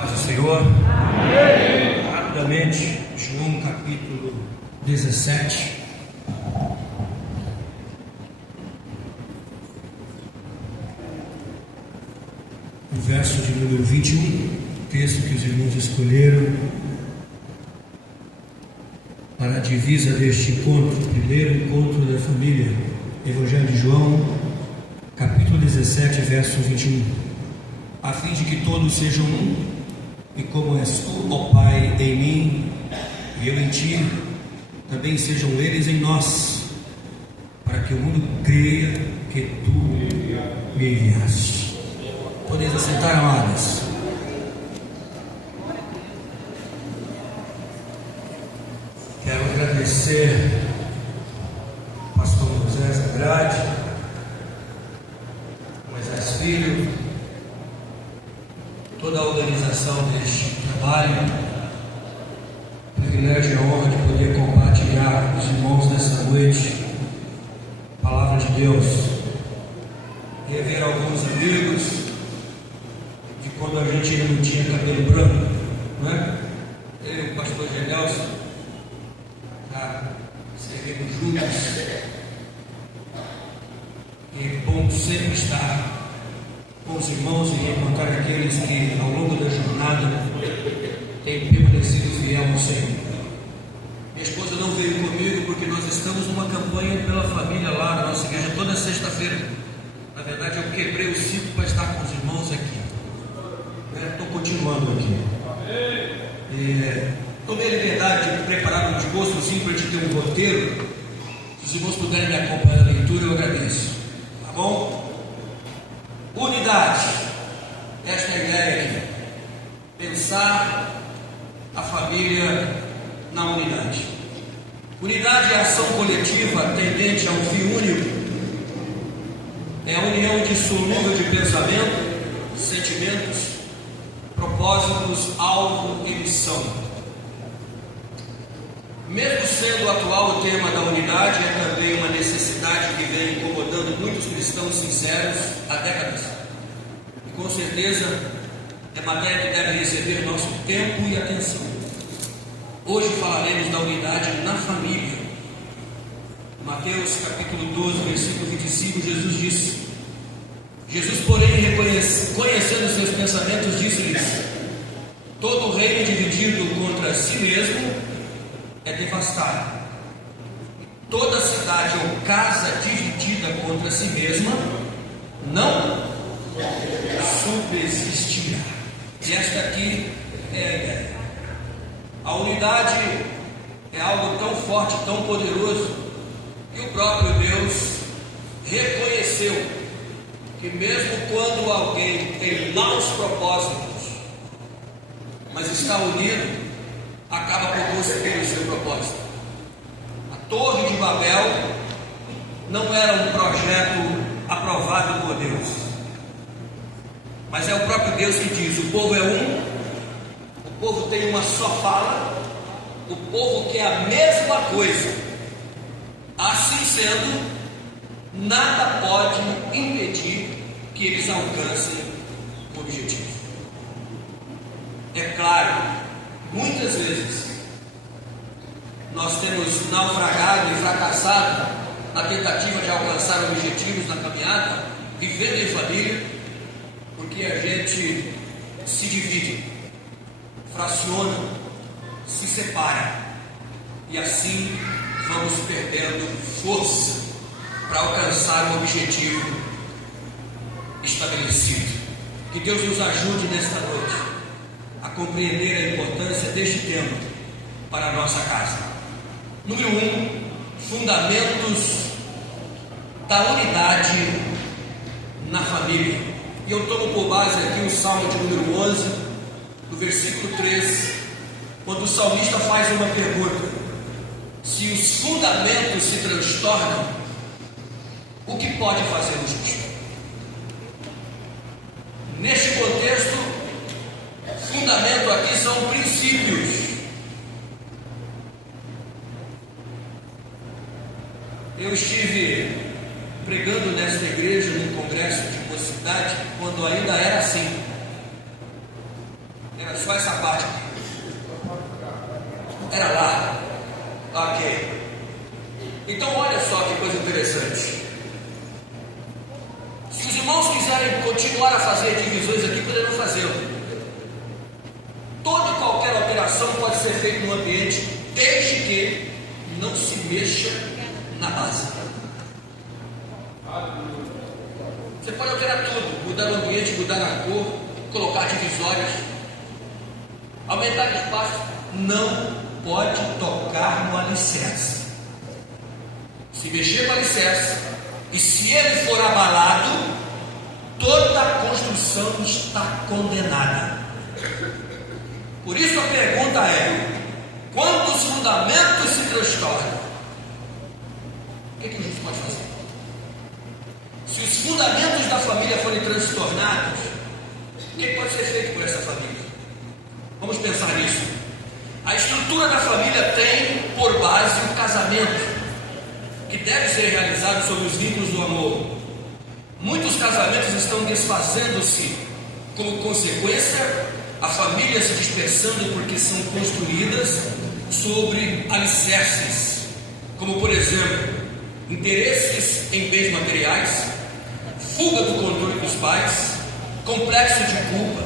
Paz do Senhor. Amém. Rapidamente, João capítulo 17. O verso de número 21, texto que os irmãos escolheram para a divisa deste encontro, primeiro encontro da família. Evangelho de João, capítulo 17, verso 21. A fim de que todos sejam um, e como és tu, ó Pai, em mim, e eu em ti, também sejam eles em nós, para que o mundo creia que tu me enviaste. Podeis assentar, amados. Quero agradecer ao pastor Moisés Andrade, Moisés Filho, toda a organização deste trabalho, privilégio e a honra de poder compartilhar com os irmãos nessa noite a palavra de Deus, rever alguns amigos de quando a gente ainda não tinha cabelo branco, não é? Eu e o pastor Gelson servimos juntos, e é bom sempre estar com os irmãos e encontrar aqueles que ao longo da jornada têm permanecido fiel ao Senhor. Minha esposa não veio comigo porque nós estamos numa campanha pela família lá na nossa igreja toda sexta-feira. Na verdade, eu quebrei o ciclo para estar com os irmãos aqui. Estou continuando aqui. Tomei a liberdade de preparar um esboçozinho para te ter um roteiro. Se os irmãos puderem me acompanhar na leitura, eu agradeço. Tá bom? Unidade, esta é a ideia aqui. Pensar a família na unidade. Unidade é ação coletiva tendente a um fim único. É a união indissolúvel de pensamento, sentimentos, propósitos, alvo e missão. Mesmo sendo atual o tema da unidade, é também uma necessidade que vem incomodando muitos cristãos sinceros há décadas. E com certeza é matéria que deve receber nosso tempo e atenção. Hoje falaremos da unidade na família. Mateus capítulo 12, versículo 25, Jesus disse: Jesus, porém, conhecendo seus pensamentos, disse-lhes: todo reino dividido contra si mesmo é devastado. Toda cidade ou casa dividida contra si mesma não subsistirá. E esta aqui é a ideia. A unidade é algo tão forte, tão poderoso, que o próprio Deus reconheceu que mesmo quando alguém tem maus propósitos, mas está unido, acaba por conseguir o seu propósito. A Torre de Babel não era um projeto aprovado por Deus, mas é o próprio Deus que diz: o povo é um, o povo tem uma só fala, o povo quer a mesma coisa. Assim sendo, nada pode impedir que eles alcancem o objetivo. É claro, muitas vezes nós temos naufragado e fracassado na tentativa de alcançar objetivos na caminhada, vivendo em família, porque a gente se divide, fraciona, se separa, e assim vamos perdendo força para alcançar o objetivo estabelecido. Que Deus nos ajude nesta noite a compreender a importância deste tema para a nossa casa. Número 1, fundamentos da unidade na família. E eu tomo por base aqui o Salmo de número 11, do versículo 3, quando o salmista faz uma pergunta: se os fundamentos se transtornam, o que pode fazer o justo? Neste contexto, fundamento aqui são princípios. Eu estive pregando nesta igreja num congresso de mocidade quando ainda era assim. Era só essa parte aqui. Era lá. Ok. Então olha só que coisa interessante. Se os irmãos quiserem continuar a fazer divisões aqui, poderão fazê-lo. Toda e qualquer alteração pode ser feita no ambiente, desde que não se mexa na base. Você pode alterar tudo, mudar o ambiente, mudar a cor, colocar divisórias, aumentar o espaço. Não pode tocar no alicerce. Se mexer no alicerce, e se ele for abalado, toda a construção está condenada. Por isso a pergunta é: quando os fundamentos se transtornam, o que a gente pode fazer? Se os fundamentos da família forem transtornados, o que pode ser feito por essa família? Vamos pensar nisso. A estrutura da família tem por base o casamento, que deve ser realizado sob os vínculos do amor. Muitos casamentos estão desfazendo-se. Como consequência, a família se dispersando porque são construídas sobre alicerces, como por exemplo, interesses em bens materiais, fuga do controle dos pais, complexo de culpa,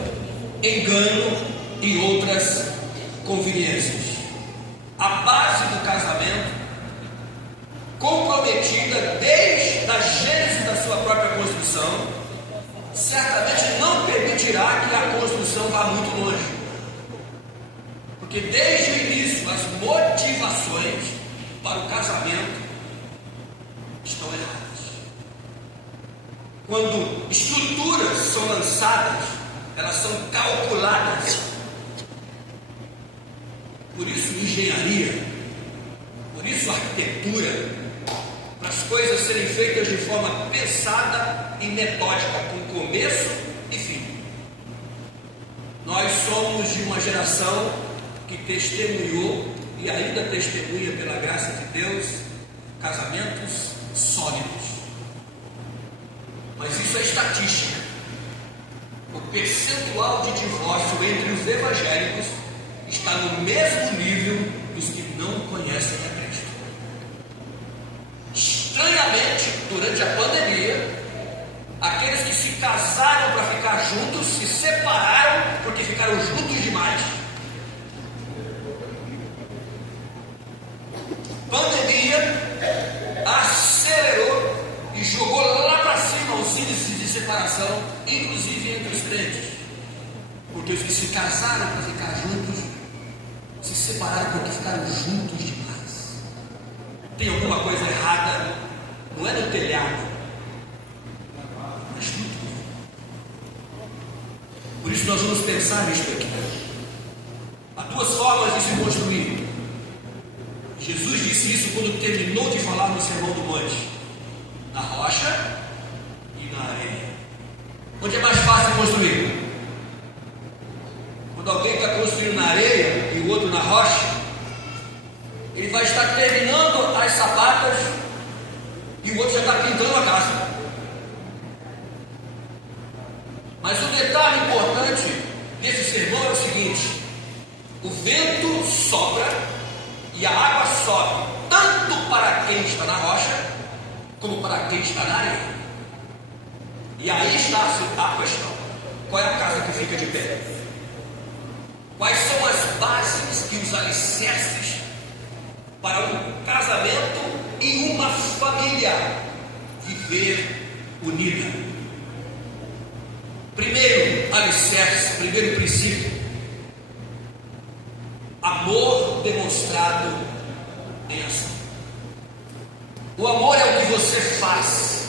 engano e outras conveniências. A base do casamento, comprometida desde a gênese da sua própria construção, certamente não permitirá que a construção vá muito longe, porque desde o início as motivações para o casamento estão erradas. Quando estruturas são lançadas, elas são calculadas. Por isso engenharia, por isso arquitetura, para as coisas serem feitas de forma pensada e metódica, com começo e fim. Nós somos de uma geração que testemunhou e ainda testemunha, pela graça de Deus, casamentos sólidos. Mas isso é estatística. O percentual de divórcio entre os evangélicos está no mesmo nível dos que não conhecem a Cristo. Estranhamente, durante a pandemia, aqueles que se casaram para ficar juntos se separaram porque ficaram juntos demais. Pandemia acelerou e jogou lá para cima os índices de separação, inclusive entre os crentes, porque os que se casaram para ficar juntos se separaram porque ficaram juntos demais. Tem alguma coisa errada, não é no telhado, mas no tudo. Por isso nós vamos pensar nisso aqui. Há duas formas de se construir. Jesus disse isso quando terminou de falar no Sermão do Monte: na rocha e na areia. Onde é mais fácil construir? Quando alguém está construindo na areia e o outro na rocha, ele vai estar terminando as sapatas e o outro já está pintando a casa. Mas o detalhe importante desse sermão é o seguinte: o vento sopra e a água sobe tanto para quem está na rocha como para quem está na areia. E aí está a questão: qual é a casa que fica de pé? Quais são as bases e os alicerces para um casamento e uma família viver unida? Primeiro alicerce, primeiro princípio: amor demonstrado em ação. O amor é o que você faz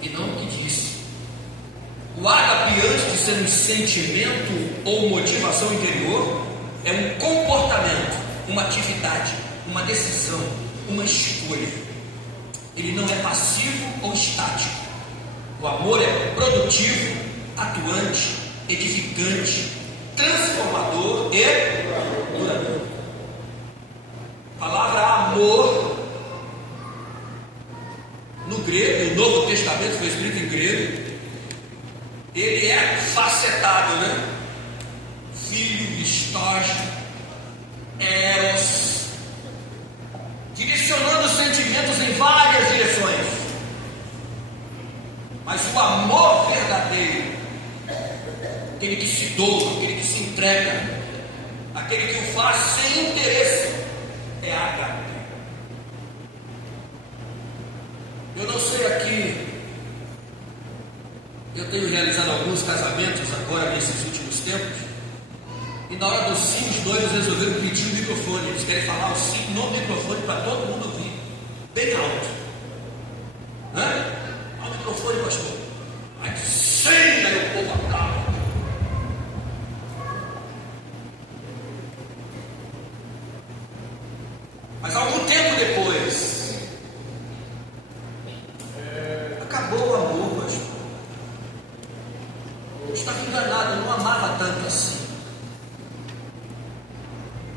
e não o que diz. O ágape, antes de ser um sentimento ou motivação interior, é um comportamento, uma atividade, uma decisão, uma escolha. Ele não é passivo ou estático. O amor é produtivo, atuante, edificante, transformador e duradouro. A palavra amor, no grego, o Novo Testamento foi escrito em grego, ele é facetado, né? doa, aquele que se entrega, aquele que o faz sem interesse, é ágape. Eu não sei aqui, eu tenho realizado alguns casamentos agora nesses últimos tempos, e na hora do sim, os noivos resolveram pedir o microfone. Eles querem falar o sim no microfone para todo mundo ouvir, bem alto. Olha o microfone, pastor. Aí sim, aí o povo acaba. Mas algum tempo depois, acabou o amor, pastor. Eu estava enganado, eu não amava tanto assim.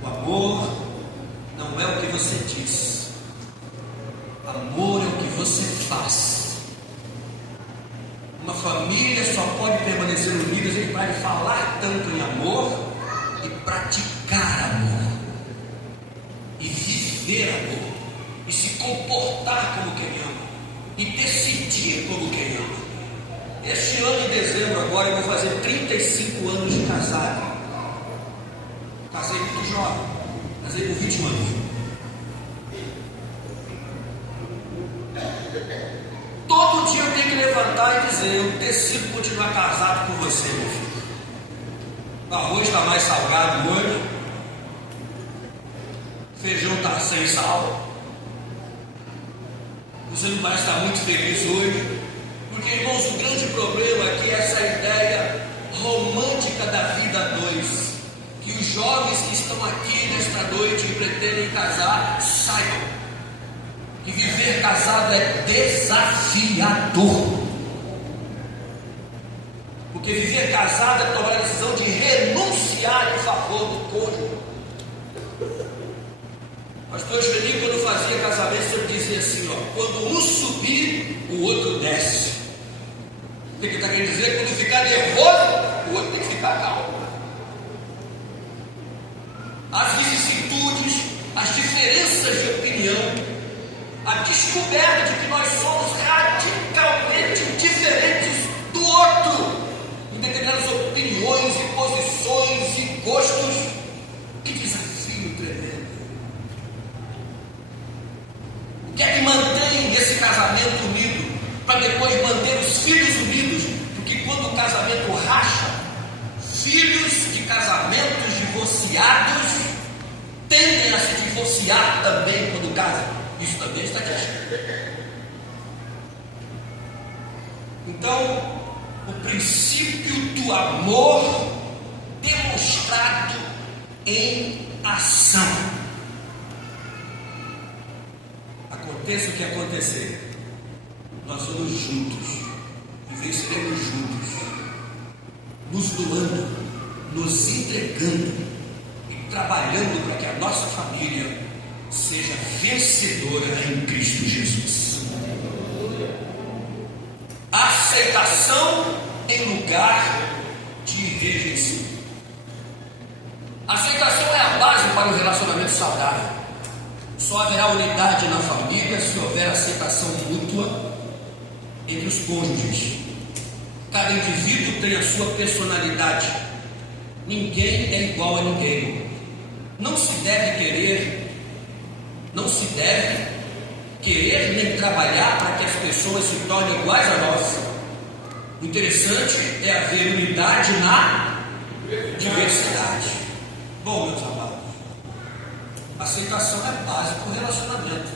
O amor não é o que você diz, amor é o que você faz. Uma família só pode permanecer unida se vai falar tanto em amor e praticar amor, e viver amor, e se comportar como quem ama, e decidir como quem ama. Este ano, em dezembro, agora eu vou fazer 35 anos de casado. Casei muito jovem, casei com 21 anos. Todo dia eu tenho que levantar e dizer: eu decido continuar casado com você, meu filho. O arroz está mais salgado hoje, feijão está sem sal, você não vai estar muito feliz hoje, porque, irmãos, o grande problema é que essa ideia romântica da vida a dois, que os jovens que estão aqui nesta noite e pretendem casar saibam que viver casado é desafiador, porque viver casado é tomar a decisão de renunciar em favor do cônjuge. Pastor Juninho, quando fazia casamento, ele dizia assim: quando um subir, o outro desce. O que ele está querendo dizer? Quando ficar nervoso, o outro tem que ficar calmo. As vicissitudes, as diferenças de opinião, a descoberta de que nós somos radicalmente diferentes do outro, em determinadas opiniões e posições e gostos. Que desafio tremendo! O que é que mantém esse casamento unido, para depois manter os filhos unidos? Porque quando o casamento racha, filhos de casamentos divorciados tendem a se divorciar também quando casam. Isso também está aqui. Então, o princípio do amor demonstrado em ação. Aconteça o que acontecer, nós somos juntos e venceremos juntos, nos doando, nos entregando e trabalhando para que a nossa família seja vencedora em Cristo Jesus. Aceitação em lugar de rejeição. Aceitação é a base para o relacionamento saudável. Só haverá unidade na família se houver aceitação mútua entre os cônjuges. Cada indivíduo tem a sua personalidade. Ninguém é igual a ninguém. Não se deve querer nem trabalhar para que as pessoas se tornem iguais a nós. O interessante é haver unidade na diversidade. Bom, meus amados, aceitação é base para o relacionamento.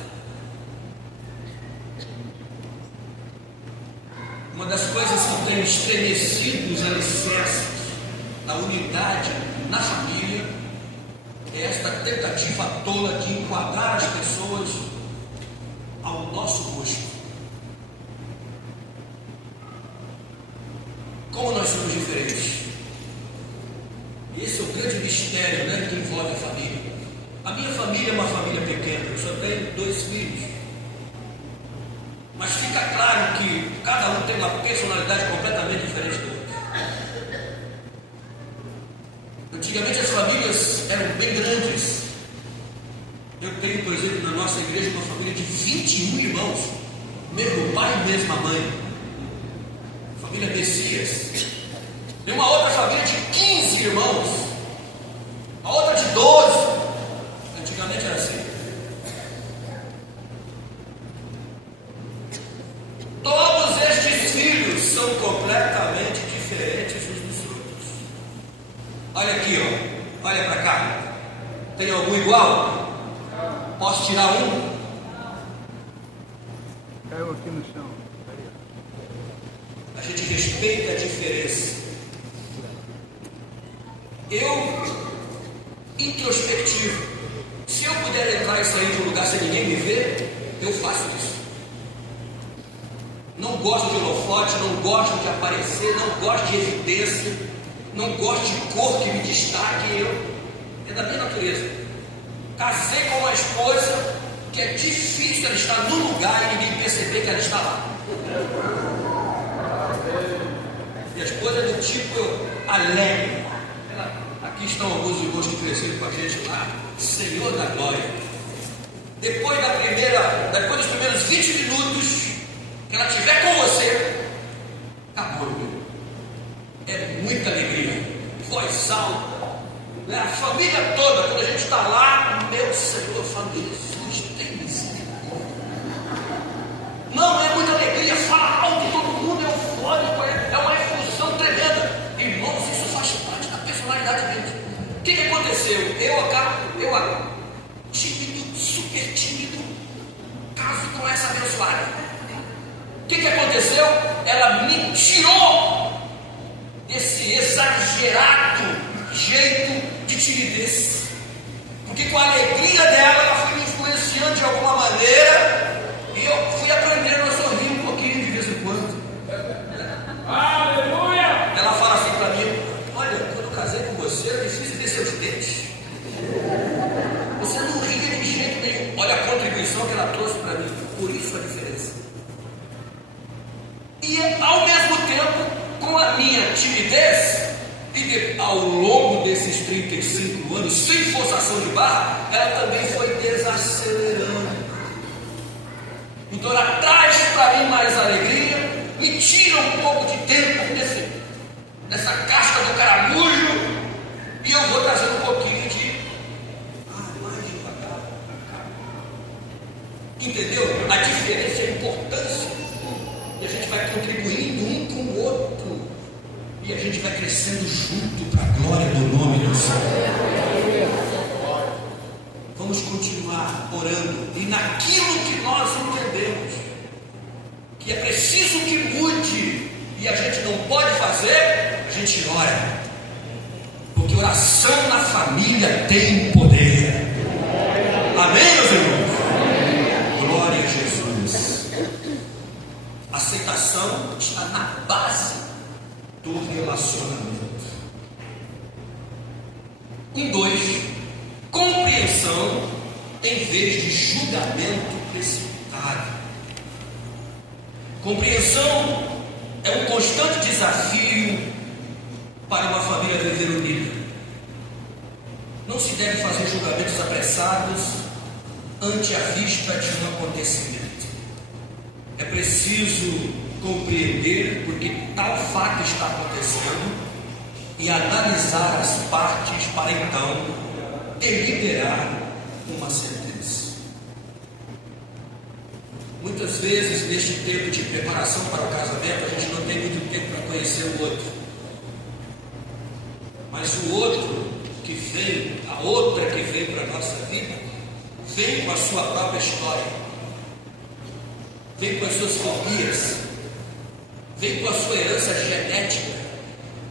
Uma das coisas que tem estremecido os alicerces da unidade na família é esta tentativa tola de enquadrar as pessoas ao nosso gosto. Como nós somos diferentes. Esse é o grande mistério, né, que envolve a família. A minha família é uma família pequena, eu só tenho 2 filhos. Mas fica claro que cada um tem uma personalidade completamente diferente do outro. Antigamente as famílias eram bem grandes. Eu tenho, por exemplo, na nossa igreja uma família de 21 irmãos, mesmo pai e mesma mãe. Família Messias. Tem uma outra família de 15 irmãos, a outra de 12. Antigamente era assim. Todos estes filhos são completamente diferentes uns dos outros. Olha aqui, ó. Olha para cá. Tem algum igual? Posso tirar um? Caiu aqui no chão. A gente respeita a diferença. Eu, introspectivo, se eu puder entrar e sair de um lugar sem ninguém me ver, eu faço isso. Não gosto de holofote, não gosto de aparecer, não gosto de evidência, não gosto de cor que me destaque. É da minha natureza. Casei com uma esposa que é difícil ela estar no lugar e ninguém perceber que ela está lá. E a esposa é do tipo alegre. Aqui estão alguns irmãos que cresceram com a gente lá, Senhor da glória. Depois dos primeiros 20 minutos que ela estiver com você, acabou, meu. É muita alegria, voz alta, né? A família toda, quando a gente está lá, meu Senhor, fala, Jesus tem misericórdia. Não, é muita alegria, fala alto, todo mundo é eufórico, é uma efusão tremenda. Irmãos, isso faz parte da personalidade deles. O que aconteceu? Eu tímido, super tímido, caso com essa abençoada. O que aconteceu? Ela me tirou desse exagerado jeito de timidez, porque com a alegria dela, ela foi me influenciando de alguma maneira, e eu fui aprendendo a sorrir um pouquinho de vez em quando. Aleluia! Ela fala assim para mim: olha, quando eu casei com você, eu preciso ver seus dentes. Você não ria de jeito nenhum. Olha a contribuição que ela trouxe para mim. Por isso a diferença. E ao mesmo tempo, com a minha timidez, e ao longo desses 35 anos, sem forçação de barra, ela também foi desacelerando. Então ela traz para mim mais alegria, me tira um pouco de tempo dessa casca do caramujo, e eu vou trazendo um pouquinho de mais devagar. Entendeu? A diferença e a importância. E a gente vai contribuindo um com o outro, e a gente vai crescendo junto para a glória do nome do Senhor. Vamos continuar orando, e naquilo que nós entendemos que é preciso que mude e a gente não pode fazer, a gente ora, porque oração na família tem poder. Amém, meus irmãos? Glória a Jesus. Aceitação está na base do relacionamento. 2. Compreensão em vez de julgamento precipitado. Compreensão é um constante desafio para uma família viver unida. Não se deve fazer julgamentos apressados ante a vista de um acontecimento. É preciso compreender porque tal fato está acontecendo e analisar as partes para então deliberar uma sentença. Muitas vezes, neste tempo de preparação para o casamento, a gente não tem muito tempo para conhecer o outro. Mas o outro que vem, a outra que vem para a nossa vida, vem com a sua própria história, vem com as suas fobias, vem com a sua herança genética,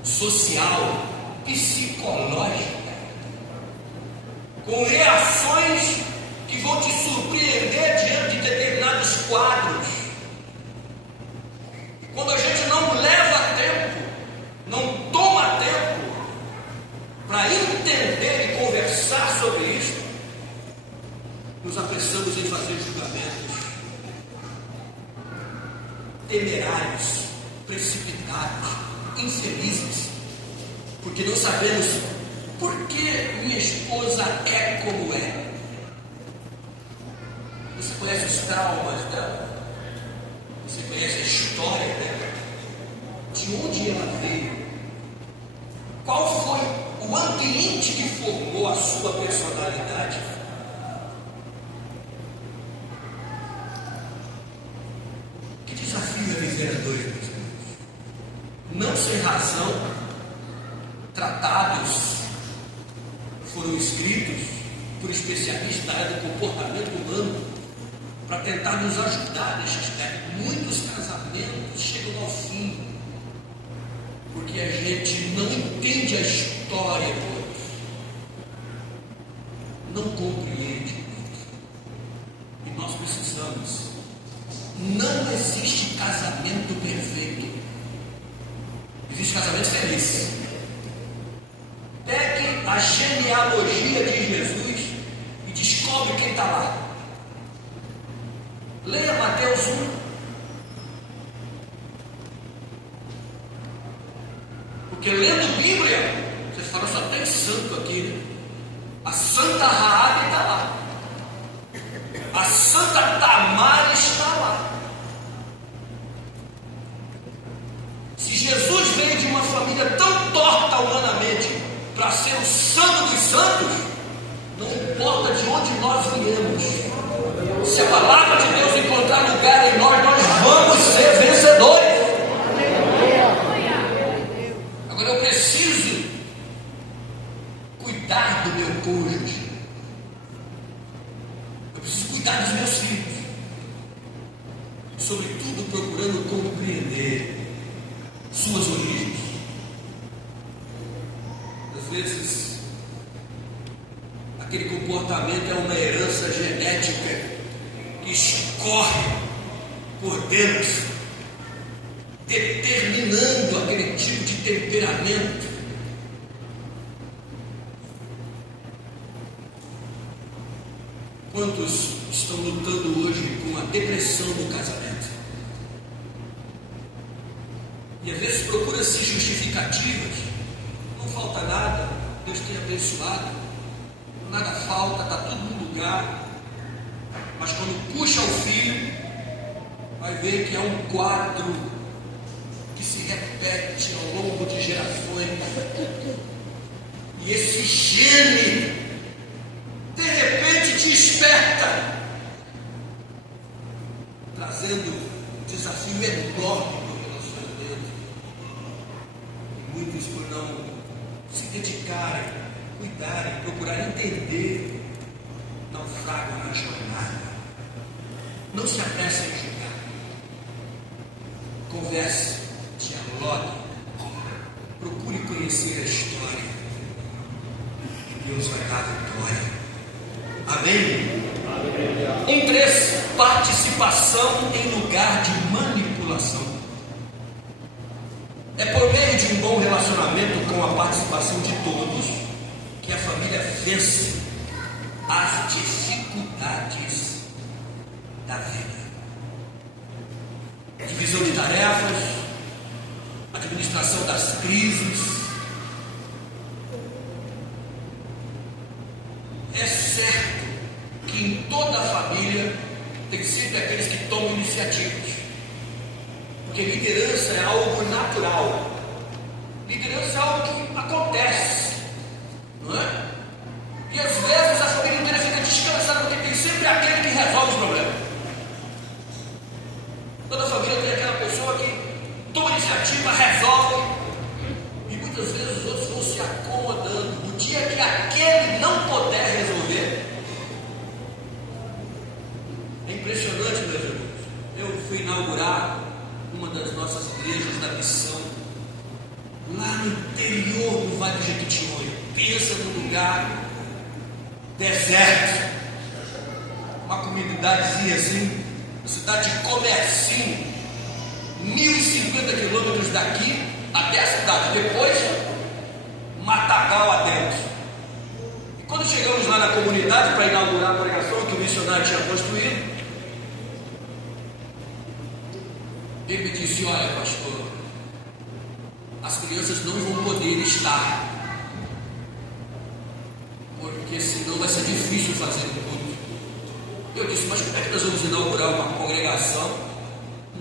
social, psicológica, com reações que vão te surpreender diante de determinados quadros. E quando a gente não leva tempo, não toma tempo para entender e conversar sobre isso, nos apressamos em fazer julgamentos temerários, precipitados, infelizes, porque não sabemos por que minha esposa é como é. Você conhece os traumas dela? Você conhece a história dela? De onde ela veio? Qual foi o ambiente que formou a sua personalidade. Que desafio é viver a dois, meus amigos? Não sem razão, tratados foram escritos por especialistas da área do comportamento humano para tentar nos ajudar nesse aspecto. Muitos casamentos chegam ao fim porque a gente não entende a história do outro, não compreende isso. E nós precisamos. Não existe casamento perfeito, existe casamento feliz. Pegue a genealogia de Jesus e descobre quem está lá. Leia Mateus 1. Porque lendo Bíblia, você fala, só tem santo aqui, né? A Santa Raabe está lá. A Santa Tamar está lá. Se Jesus veio de uma família tão torta humanamente para ser o santo dos santos, não importa de onde nós viemos. Se a palavra de Deus encontrar lugar em nós, nós vamos ser vencedores. Agora eu preciso cuidar do meu cônjuge. Eu preciso cuidar dos meus filhos. Sobretudo procurando compreender suas origens. Às vezes, aquele comportamento é uma herança genética que escorre por dentro, determinando aquele tipo de temperamento. Quantos estão lutando hoje com a depressão do casamento? E às vezes procura-se justificativas. Não falta nada, Deus tem abençoado, nada falta, está tudo no lugar. Mas quando puxa o filho, vai ver que é um quadro que se repete ao longo de gerações. E esse gene, de repente, desperta, trazendo um desafio enorme para o relacionamento. E muitos, por não se dedicarem, cuidarem, procurarem entender, naufragam na jornada. Não se apressem em julgar. Converse, dialogue, procure conhecer a história. E Deus vai dar vitória. Amém? Em 3, participação em lugar de manipulação. É por meio de um bom relacionamento com a participação de todos que a família vence as dificuldades da vida. Divisão de tarefas, administração das crises. É certo que em toda a família tem sempre aqueles que tomam iniciativas, porque liderança é algo natural. Liderança é algo que acontece, não é? E às vezes a família inteira fica descansada porque tem sempre aquele que resolve os problemas. Toda família tem aquela pessoa que toma iniciativa, resolve, e muitas vezes os outros vão se acomodando. No dia que aquele não puder resolver, é impressionante, meus irmãos. Eu fui inaugurar uma das nossas igrejas da missão lá no interior do Vale do Jequitinhonha. Pensa num lugar deserto, uma comunidadezinha assim, uma cidade de Comercinho, 1050 quilômetros daqui até a cidade, depois Matagal adentro. E quando chegamos lá na comunidade para inaugurar a pregação que o missionário tinha construído, ele me disse: olha, pastor, as crianças não vão poder estar, porque senão vai ser difícil fazer o culto. Eu disse: mas como é que nós vamos inaugurar uma congregação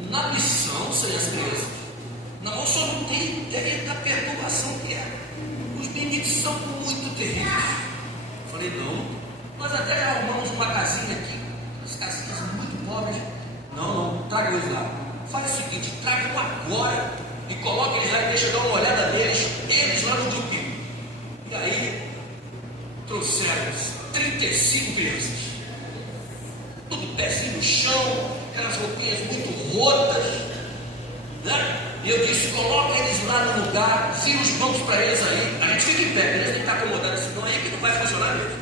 na missão sem as crianças? Não, só não tem ideia da perturbação que é. Os meninos que são muito terríveis. Falei, não, nós até já arrumamos uma casinha aqui, as casinhas muito pobres. Não, traga eles lá. Faz o seguinte, tragam agora e coloque eles lá e deixa eu dar uma olhada neles, eles lá no grupinho. E aí, trouxeram 35 crianças, tudo pezinho no chão, aquelas roupinhas muito rotas, né? E eu disse, coloca eles lá no lugar, vira os bancos para eles aí, a gente fica em pé, eles têm que estar acomodados, senão aí que não vai funcionar mesmo.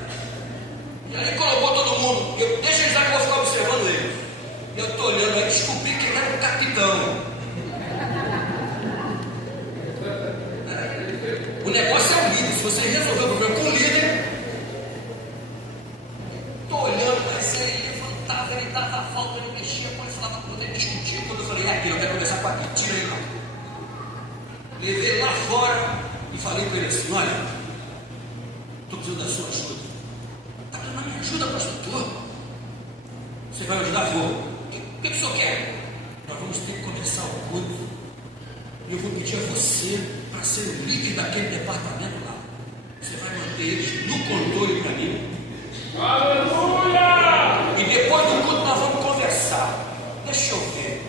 E aí colocou todo mundo, deixa eles lá que eu vou ficar observando eles. E eu estou olhando aí, descobri que ele era o capitão. O negócio é o líder, se você resolver o problema com o líder, estou olhando, mas ele levantava, ele dava falta, ele mexia, quando ele falava com ele, discutia, quando eu falei, aqui, eu quero conversar com aqui, tira ele lá. Levei lá fora e falei para ele assim, olha, estou precisando da sua ajuda. Está precisando da minha ajuda, pastor? Você vai me ajudar? Vou. O que o senhor quer? Nós vamos ter que começar o culto. E eu vou pedir a você para ser o líder daquele departamento lá. Você vai manter eles no controle para mim. Aleluia! E depois do culto nós vamos conversar. Deixa eu ver.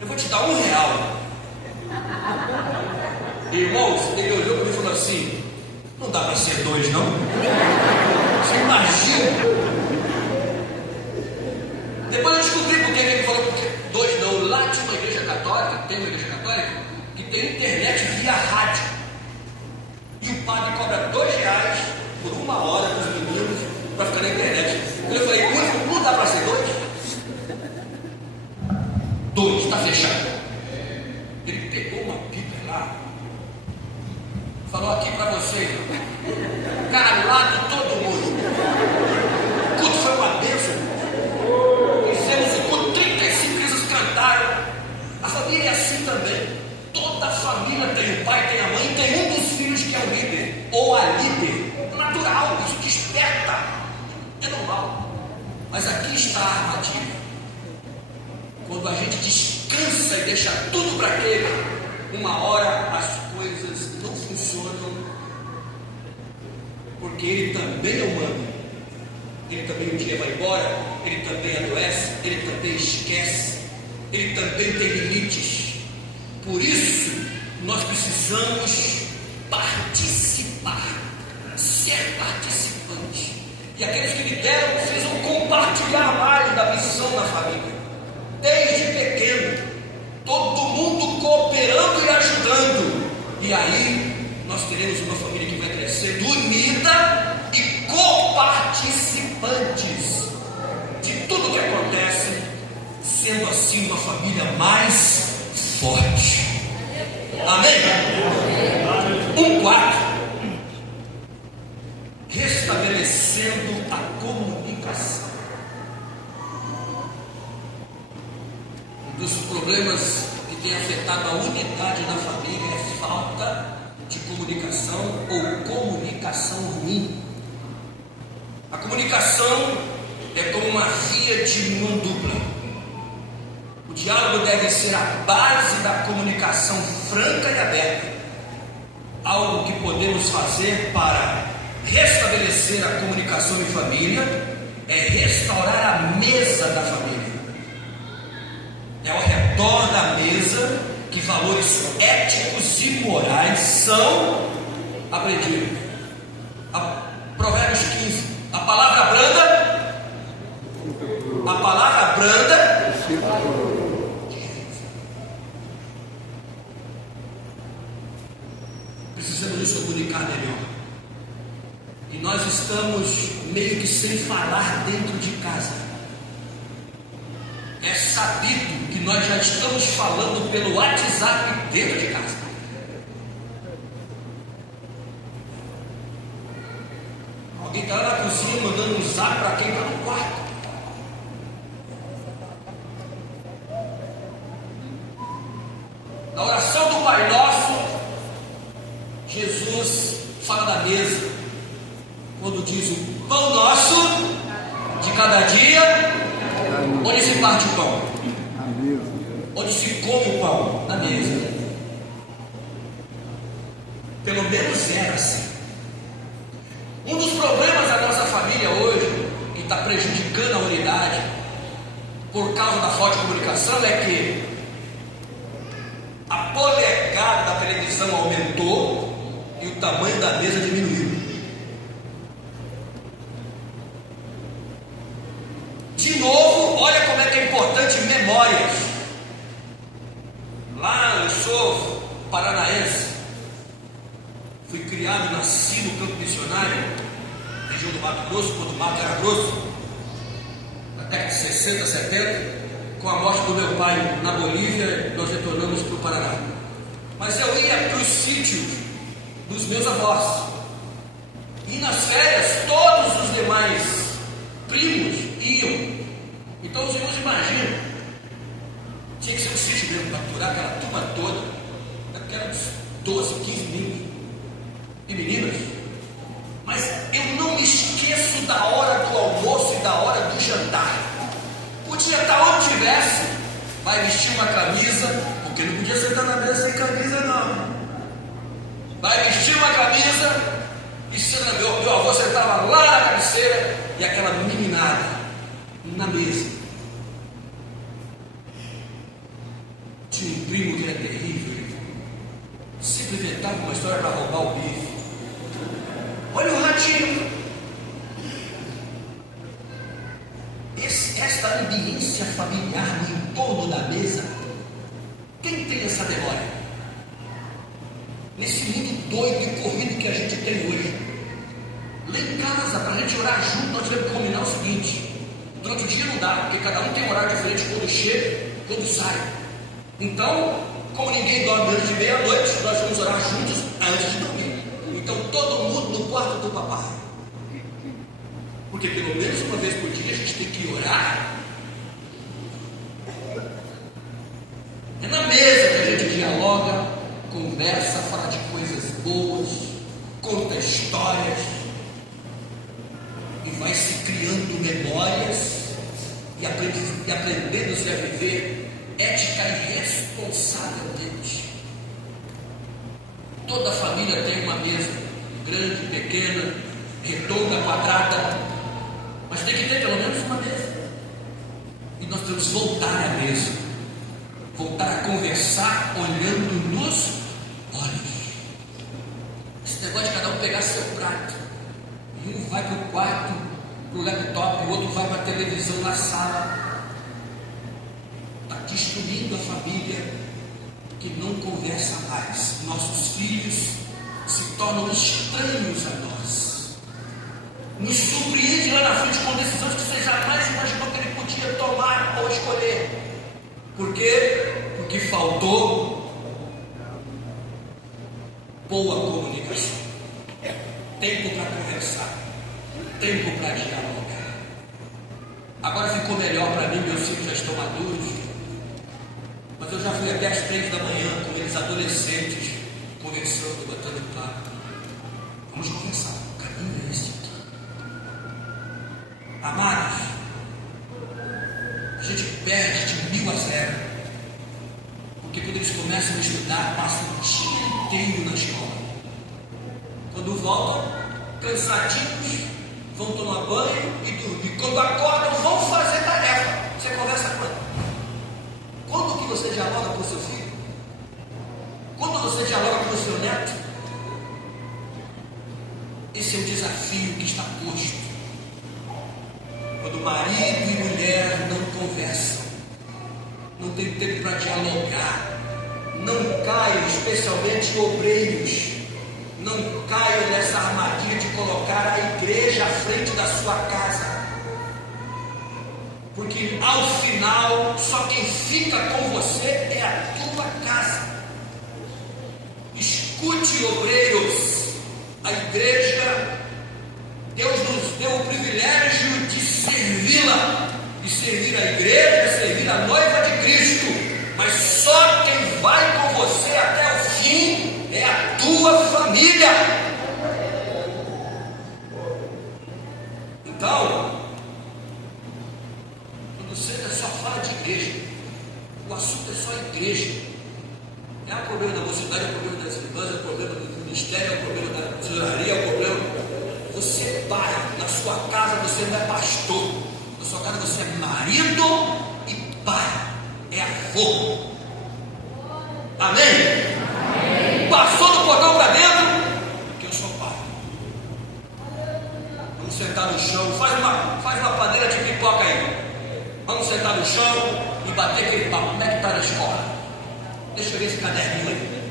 Eu vou te dar R$1. Irmãos, ele olhou para mim e falou assim, não dá para ser 2 não? Você imagina? Depois eu descobri porque ele falou porque 2 não. Lá tinha uma igreja católica, tem uma igreja católica que tem internet via rádio. E o padre cobra R$2 por 1 hora para os meninos para ficar na internet. Eu falei, não dá para ser 2? Está fechado. Ele pegou uma pipa lá, falou aqui para vocês, calado todo mundo. O culto foi uma bênção. Fizemos o culto, 35 crianças cantaram. A família é assim também. Toda a família tem o pai, tem a mãe, tem um dos filhos que é o líder, ou a líder. É natural, isso desperta. É normal. Mas aqui está a armadilha. Quando a gente descansa e deixa tudo para aquele, uma hora as coisas não funcionam, porque ele também é humano. Ele também um dia vai embora, ele também adoece, ele também esquece, ele também tem limites. Por isso, nós precisamos participar, ser participante. E aqueles que lideram precisam compartilhar mais da missão da família. Desde pequeno, todo mundo cooperando e ajudando. E aí, nós teremos uma família que vai crescendo unida e coparticipantes de tudo que acontece, sendo assim uma família mais forte. Amém? 1/4. Restabelecendo a comunicação. Um dos problemas que tem afetado a unidade da família é falta de comunicação ou comunicação ruim. A comunicação é como uma via de mão dupla. O diálogo deve ser a base da comunicação franca e aberta. Algo que podemos fazer para restabelecer a comunicação em família é restaurar a mesa da família. É ao redor da mesa que valores éticos e morais são aprendidos. Provérbios 15. A palavra branda precisamos nos comunicar melhor. E nós estamos meio que sem falar dentro de casa. É sabido que nós já estamos falando pelo WhatsApp dentro de casa. Alguém está lá na cozinha mandando um zap para quem está no quarto. Na oração do Pai Nosso, Jesus fala da mesa, quando diz o pão nosso de cada dia. Onde se parte o pão? Na mesa. Onde se come o pão? Na mesa. Pelo menos era assim. prejudicando a unidade por causa da falta de comunicação é que a polegada da televisão aumentou e o tamanho da mesa diminuiu. De novo, olha como é que é importante memórias. Lá eu sou paranaense, fui criado e nasci no campo missionário, região do Mato Grosso, quando o mato era grosso, na década de 60, 70. Com a morte do meu pai na Bolívia, nós retornamos para o Paraná. Mas eu ia para os sítios dos meus avós, e nas férias todos os demais primos iam. Então os irmãos imaginam, tinha que ser um sítio mesmo para aturar aquela turma toda, aquelas 12, 15 meninos e meninas. Mas eu não me esqueço da hora do almoço e da hora do jantar. Podia estar onde tivesse, vai vestir uma camisa, porque não podia sentar na mesa sem camisa não. Vai vestir uma camisa, e meu avô sentava lá na cabeceira, e aquela meninada na mesa. Tinha um primo que era terrível, ele sempre inventava uma história para roubar o bife. Olha o ratinho. Esta ambiência familiar no entorno da mesa, quem tem essa memória? Nesse mundo doido e corrido que a gente tem hoje, lá em casa, para a gente orar junto, nós tivemos que combinar o seguinte: durante o dia não dá, porque cada um tem um horário diferente quando chega, quando sai. Então, como ninguém dorme antes de meia-noite, nós vamos orar juntos antes de dormir. Então, todo mundo no quarto do papai. Porque pelo menos uma vez por dia a gente tem que orar. É na mesa que a gente dialoga, conversa, fala de coisas boas, conta histórias, e vai se criando memórias e aprendendo-se a viver ética e responsavelmente. Toda família tem uma mesa, grande, pequena, redonda, quadrada, mas tem que ter pelo menos uma mesa. E nós temos que voltar à mesa, voltar a conversar olhando nos olhos. Esse negócio de cada um pegar seu prato, e um vai para o quarto, para o laptop, o outro vai para a televisão na sala, está destruindo a família que não conversa mais. Nossos filhos se tornam estranhos a nós. Nos surpreende lá na frente com decisões que você jamais imaginou que ele podia tomar ou escolher. Por quê? Porque faltou boa comunicação, tempo para conversar, tempo para dialogar. Agora ficou melhor para mim, meus filhos já estão maduros, mas eu já fui até às 3 da manhã com eles adolescentes, conversando, batendo papo. Vamos conversar, o caminho é esse aqui. Amados, a gente perde de 1000 a 0, porque quando eles começam a estudar, passam o dia inteiro na escola. Quando voltam, cansadinhos, vão tomar banho e dormir. Quando acordam, vão fazer tarefa. Você conversa quando? Quando que você dialoga com o seu filho? Quando você dialoga com o seu neto? Esse é o desafio que está posto. Quando marido e mulher não conversam, não tem tempo para dialogar, não caiam, especialmente obreiros, não caiam nessa armadilha de colocar a igreja à frente da sua casa, porque ao final só quem fica com você é a tua casa. Escute, obreiros, a igreja, Deus nos deu o privilégio de servi-la, de servir a igreja, servir a noiva de Cristo, mas só quem vai com você até o fim é a tua família. Então, quando você só fala de igreja, o assunto é só igreja, é o problema da mocidade, é o problema das irmãs, é o problema do ministério, é o problema da tesouraria, é o problema fogo. Amém? Passou do portão para dentro, que eu sou pai. Vamos sentar no chão, faz uma paneira de pipoca aí. Vamos sentar no chão e bater aquele papo. Como é que está na escola? Deixa eu ver esse caderninho aí.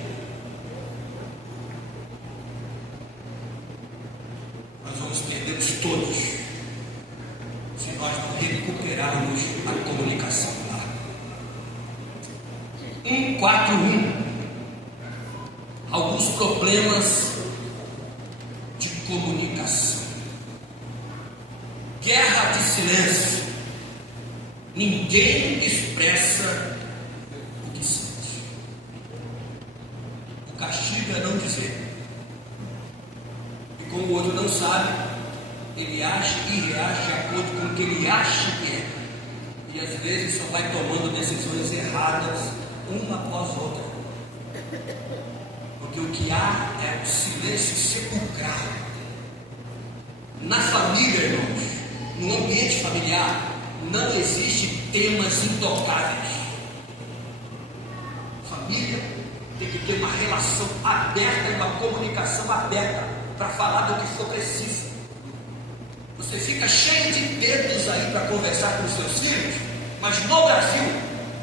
Nós vamos perdermos todos se nós não recuperarmos a comunicação lá. 141. Alguns problemas de comunicação. Guerra de silêncio. Ninguém expressa o que sente. O castigo é não dizer. E como o outro não sabe, ele age e reage de acordo com o que ele acha que é. E às vezes só vai tomando decisões erradas, uma após outra. Porque o que há é o silêncio sepulcral. Na família, irmãos, no ambiente familiar, não existe temas intocáveis. Família tem que ter uma relação aberta e uma comunicação aberta para falar do que for preciso. Você fica cheio de dedos aí para conversar com os seus filhos, mas no Brasil,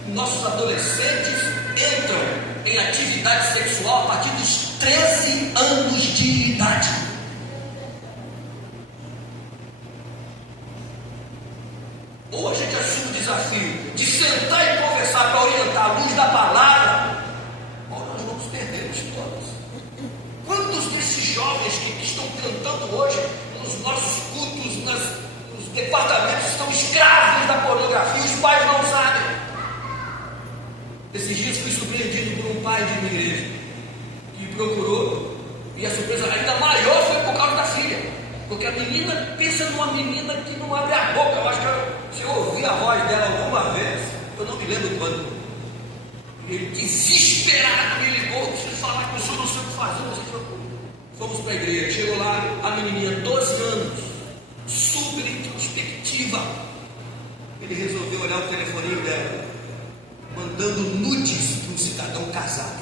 nossos adolescentes entram em atividade sexual a partir dos 13 anos de idade. Ou a gente assume o desafio de sentar e conversar para orientar a luz da palavra, ou nós vamos perder todos. Quantos desses jovens que estão cantando hoje nos nossos cultos, nos departamentos, estão escravos da pornografia, os pais não sabem? Esses dias fui surpreendido por um pai de uma igreja que me procurou, e a surpresa ainda maior foi por causa da filha, porque a menina pensa numa menina que não abre a boca. Eu acho que se eu ouvi a voz dela alguma vez, eu não me lembro quando, e ele desesperado me ligou, preciso falar com o senhor, não sei o que fazer. Fomos para a igreja, chegou lá, a menininha, 12 anos, super introspectiva. Ele resolveu olhar o telefoninho dela, mandando nudes para um cidadão casado.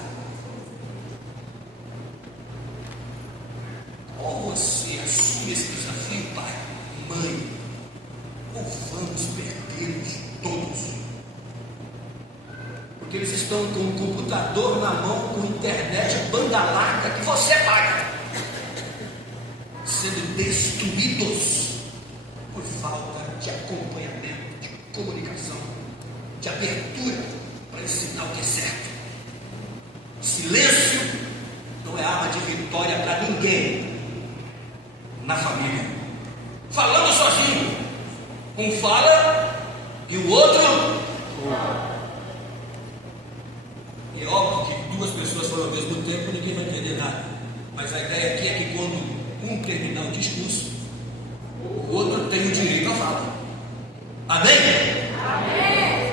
Ou você assume esse desafio, pai, mãe, ou vamos perdê-los todos. Porque eles estão com o computador na mão, com internet, banda larga, que você paga, sendo destruídos por falta de acompanhamento, de comunicação, de abertura para ensinar o que é certo. Silêncio não é arma de vitória para ninguém na família. Falando sozinho, um fala e o outro. E é óbvio que duas pessoas falam ao mesmo tempo, ninguém vai entender nada. Mas a ideia aqui é que quando um terminar o discurso, o outro tem o direito à fala. Amém? Amém.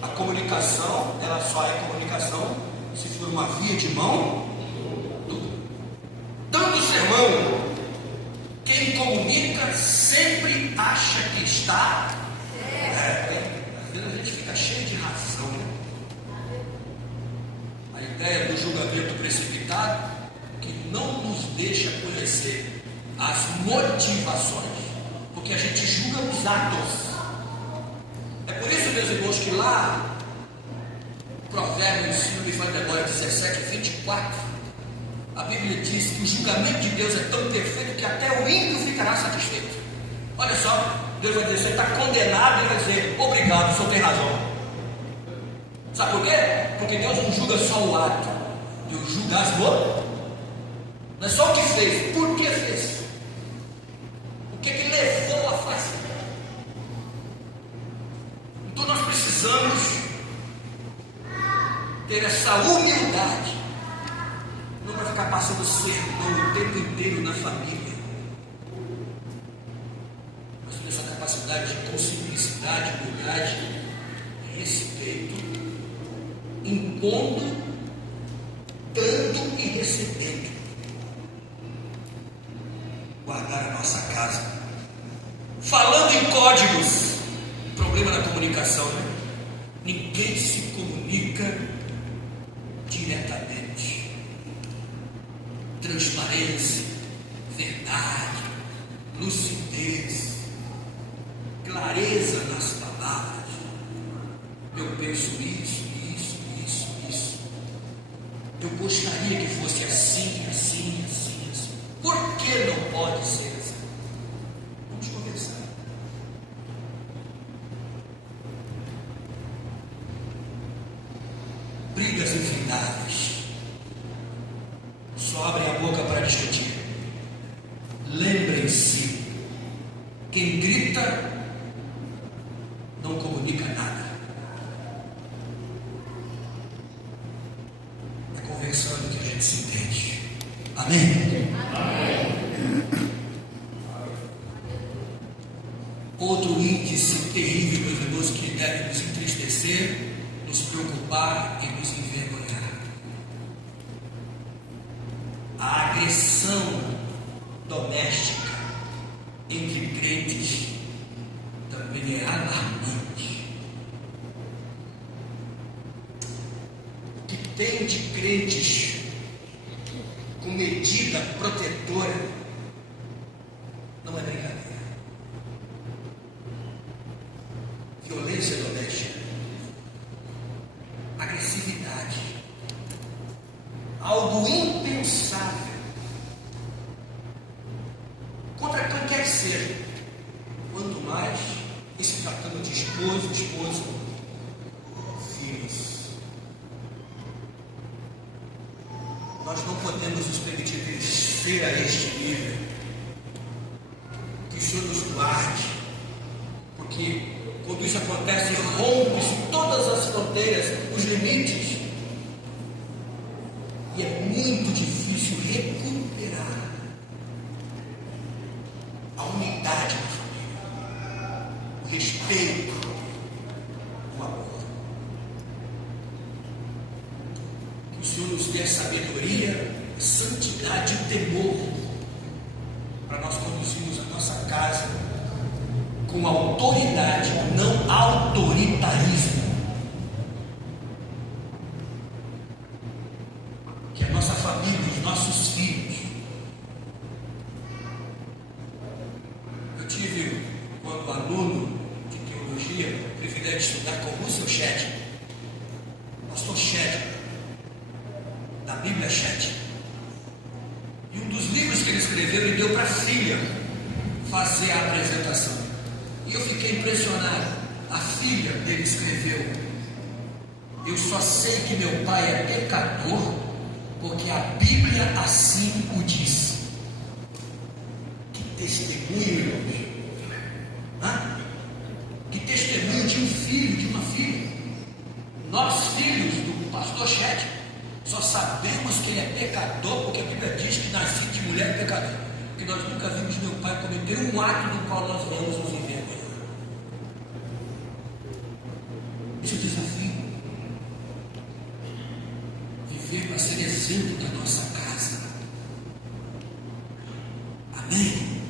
A comunicação, ela só é comunicação se for uma via de mão dupla. Dando sermão, quem comunica sempre acha que está. Às vezes a gente fica cheio de razão. A ideia do julgamento precipitado que não nos deixa conhecer as motivações, porque a gente julga os atos. É por isso, meus irmãos, que lá, Provérbios, se não me falha agora, 17:24, a Bíblia diz que o julgamento de Deus é tão perfeito que até o ímpio ficará satisfeito. Olha só, Deus vai dizer, você está condenado, e vai dizer, obrigado, o senhor tem razão. Sabe por quê? Porque Deus não julga só o ato, Deus julga as motivações. Não é só o que fez, por que fez? O que levou a fazer? Então nós precisamos ter essa humildade, não vai ficar passando sermão o tempo inteiro na família, mas ter essa capacidade com simplicidade, humildade, respeito, impondo, dando e recebendo. Guardar a nossa casa. Falando em códigos, problema problema na comunicação, né? Ninguém se comunica diretamente. Transparência, verdade, lucidez, clareza nas palavras. Eu penso isso. Eu gostaria que fosse assim. Por que não pode ser assim? Vamos conversar. Brigas infindáveis só abrem a boca para discutir. Lembrem-se, quem grita não comunica nada. É conversando que a gente se entende. Amém? Outro índice terrível, meus irmãos, que deve nos entristecer, nos preocupar e nos envergonhar: a agressão doméstica entre crentes também é alarmante. O que tem de crentes com medida protetora não é brincadeira. Violência doméstica, agressividade, algo impensável contra quem quer que seja, quanto mais em se tratando de esposa, filhos. Nós não podemos nos permitir crescer a este nível. Que o Senhor nos guarde, porque quando isso acontece, rompe-se todas as fronteiras, os limites, e é muito difícil recuperar a unidade da família, o respeito, o amor. Que o Senhor nos dê sabedoria, santidade e temor para nós conduzirmos a nossa casa com autoridade, não autoritarismo. Que a nossa família, os nossos filhos. Eu tive, quando aluno de teologia, o privilégio de estudar com o Russell Shedd, pastor Shedd, da Bíblia Shedd. E um dos livros que ele escreveu, ele deu para a filha fazer a apresentação. E eu fiquei impressionado. A filha dele escreveu: eu só sei que meu pai é pecador porque a Bíblia assim o diz. Que testemunho, irmãos! Que testemunho de um filho, de uma filha. Nós, filhos do pastor Shedd, só sabemos que ele é pecador porque a Bíblia diz que nasci de mulher pecador. Porque nós nunca vimos meu pai cometer um ato do qual nós vamos nos envergonhar. Esse é o desafio. Viver para ser exemplo da nossa casa. Amém?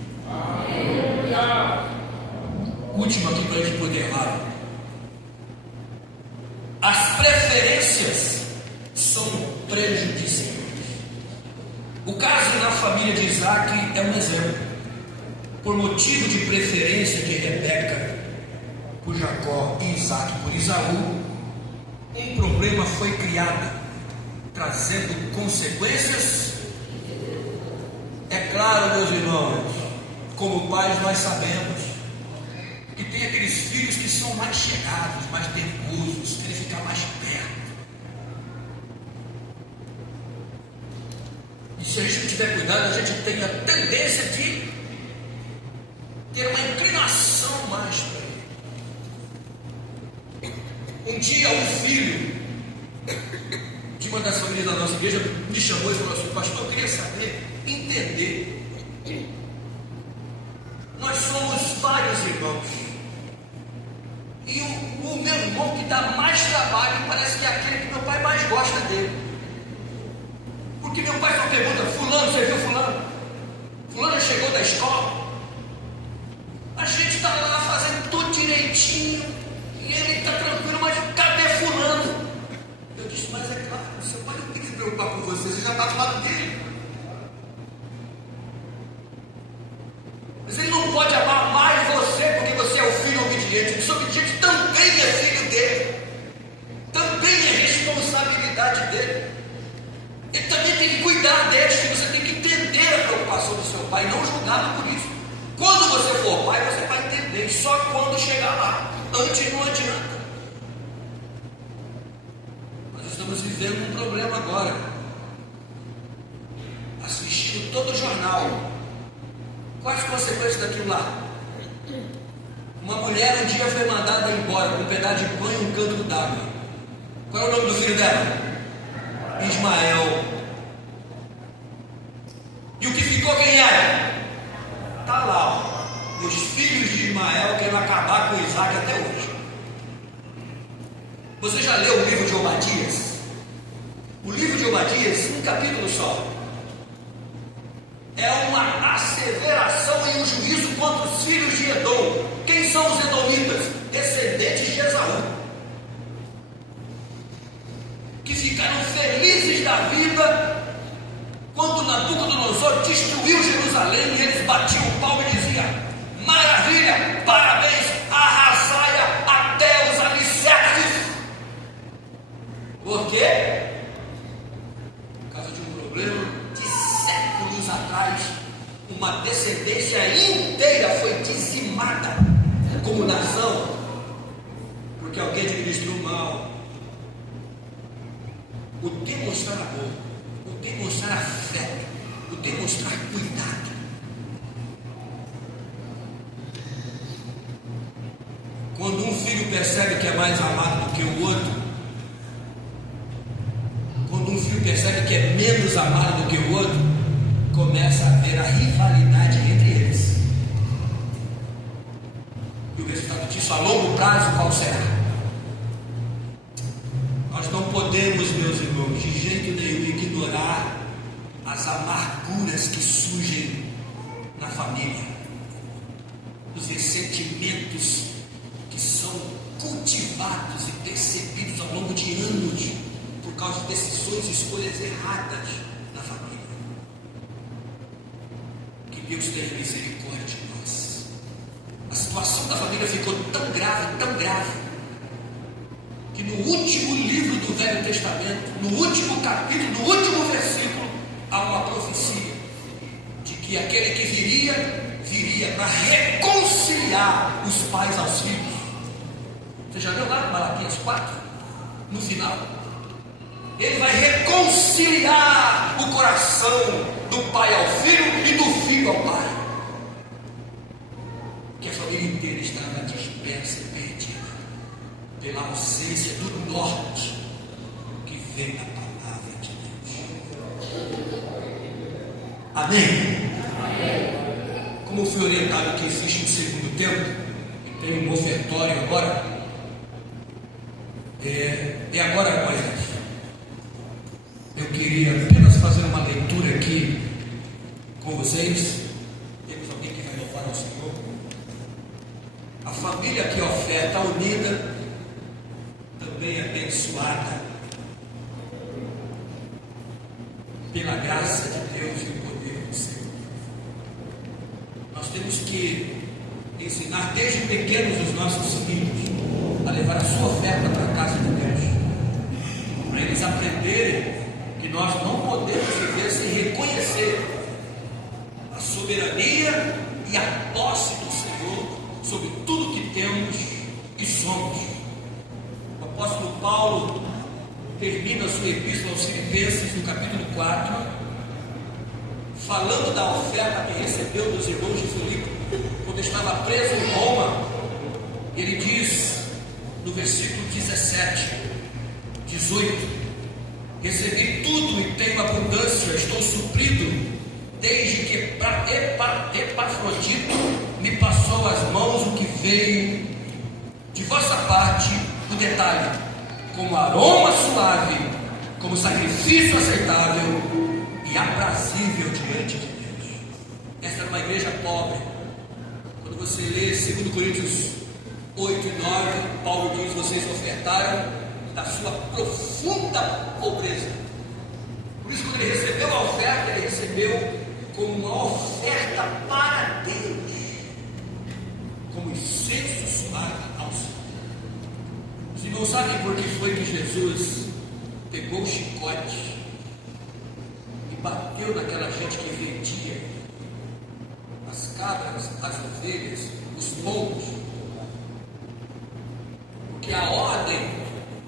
Último aqui para a gente poder errar. As preferências são prejudiciais. O caso na família de Isaac é um exemplo. Por motivo de preferência de Rebeca por Jacó e Isaac por Esaú, um problema foi criado, trazendo consequências. É claro, meus irmãos, como pais nós sabemos que tem aqueles filhos que são mais chegados, mais teimosos, querem ficar mais perto. E se a gente não tiver cuidado, a gente tem a tendência de ter uma inclinação mais para ele. Um dia um filho de uma das famílias da nossa igreja me chamou e falou assim: pastor, eu queria saber, entender. Nós somos vários irmãos. E o meu irmão que dá mais trabalho parece que é aquele que meu pai mais gosta dele. Porque meu pai só pergunta: fulano, você viu fulano? Fulano chegou da escola? A gente está lá fazendo tudo direitinho. Mas Ele não pode amar mais você porque você é o filho obediente. O desobediente também é filho dele, também é responsabilidade dele. Ele também tem que cuidar deles. Você tem que entender a preocupação do seu pai e não julgá-lo por isso. Quando você for pai, você vai entender. Só quando chegar lá. Antes não adianta. Nós estamos vivendo um problema agora. Assistindo todo o jornal. Quais as consequências daquilo lá? Uma mulher um dia foi mandada embora com um pedaço de pão e um canto d'água. Qual é o nome do filho dela? Ismael. E o que ficou quem era? Está lá, ó. Os filhos de Ismael querem acabar com Isaac até hoje. Você já leu o livro de Obadias? O livro de Obadias, um capítulo só, é uma asseveração e um juízo contra os filhos de Edom. Quem são os edomitas? Descendentes de Esaú, que ficaram felizes da vida quando Nabucodonosor destruiu Jerusalém e eles batiam o palmo e diziam: maravilha, parabéns, arrasai até os alicerces. Por quê? Por causa de um problema de séculos atrás. Uma descendência inteira foi dizimada como nação porque alguém administrou mal. O demonstrar amor, o demonstrar afeto, o demonstrar cuidado. Quando um filho percebe que é mais amado do que o outro, quando um filho percebe que é menos amado do que o outro, começa a haver a rivalidade entre eles. E o resultado disso a longo prazo qual será? Nós não podemos, meus irmãos, de jeito nenhum ignorar as amarguras que surgem na família, os ressentimentos que são cultivados e percebidos ao longo de anos por causa de decisões e escolhas erradas na família. Que Deus tenha misericórdia de nós. A situação da família ficou tão grave, que no último livro do Velho Testamento, no último capítulo, no último versículo, há uma profecia de que aquele que viria para reconciliar os pais aos filhos. Você já leu lá em Malaquias 4? No final, ele vai reconciliar o coração do pai ao filho e do filho ao pai. Que a família inteira estava dispersa e perdida pela ausência do norte que vem da palavra de Deus. Amém? Como eu fui orientado que existe um segundo tempo, e tem um ofertório agora, e agora, Moisés, eu queria apenas fazer uma leitura aqui com vocês. Temos alguém que vai louvar ao Senhor. A família que oferta unida também é abençoada pela graça de Deus e o poder do Senhor. Nós temos que ensinar desde pequenos os nossos filhos a levar a sua oferta para a casa de Deus, para eles aprenderem que nós não podemos viver sem reconhecer a soberania e a posse do Senhor sobre tudo que temos e somos. O apóstolo Paulo termina a sua epístola aos Filipenses, no capítulo 4, falando da oferta que recebeu dos irmãos de Filipe, quando estava preso em Roma. Ele diz, no versículo 17, 18: recebi tudo e tenho abundância, estou suprido, desde que Epafrodito me passou às mãos o que veio de vossa parte, o detalhe, como aroma suave, como sacrifício aceitável e aprazível diante de Deus. Esta era uma igreja pobre. Quando você lê 2 Coríntios 8 e 9, Paulo diz: vocês ofertaram da sua profunda pobreza. Por isso, quando ele recebeu a oferta, ele recebeu como uma oferta para Deus. Irmão, sabe por que foi que Jesus pegou o chicote e bateu naquela gente que vendia as cabras, as ovelhas, os pombos? Porque a ordem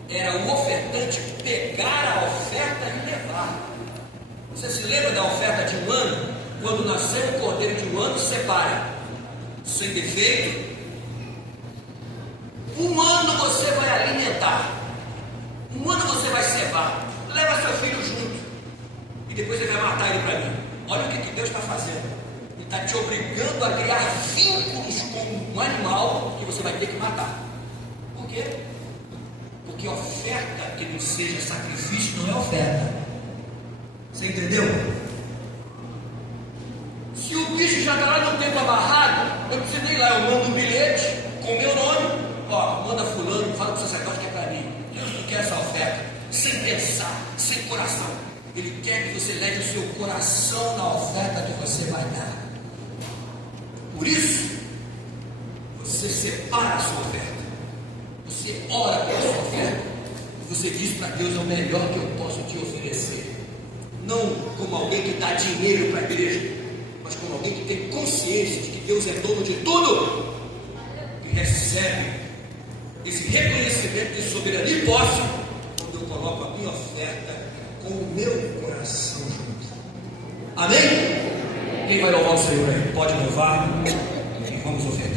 era o ofertante pegar a oferta e levar. Você se lembra da oferta de um ano? Quando nasceu o cordeiro de um ano, separa, sem defeito. Um ano você vai alimentar, um ano você vai cevar, leva seu filho junto, e depois ele vai matar ele para mim. Olha o que Deus está fazendo. Ele está te obrigando a criar vínculos com um animal que você vai ter que matar. Por quê? Porque oferta que não seja sacrifício não é oferta. Você entendeu? Se o bicho já está lá no tempo amarrado, eu não preciso nem ir lá, eu mando um bilhete com meu nome. Ó, manda fulano, fala para o sacerdote que é para mim. Deus não quer essa oferta, sem pensar, sem coração. Ele quer que você leve o seu coração na oferta que você vai dar. Por isso, você separa a sua oferta. Você ora pela sua oferta. E você diz para Deus: é o melhor que eu posso te oferecer. Não como alguém que dá dinheiro para a igreja, mas como alguém que tem consciência de que Deus é dono de tudo. E recebe esse reconhecimento de soberania e posse quando eu coloco a minha oferta com o meu coração junto. Amém? Quem vai louvar o Senhor aí? Pode louvar e vamos ofertar.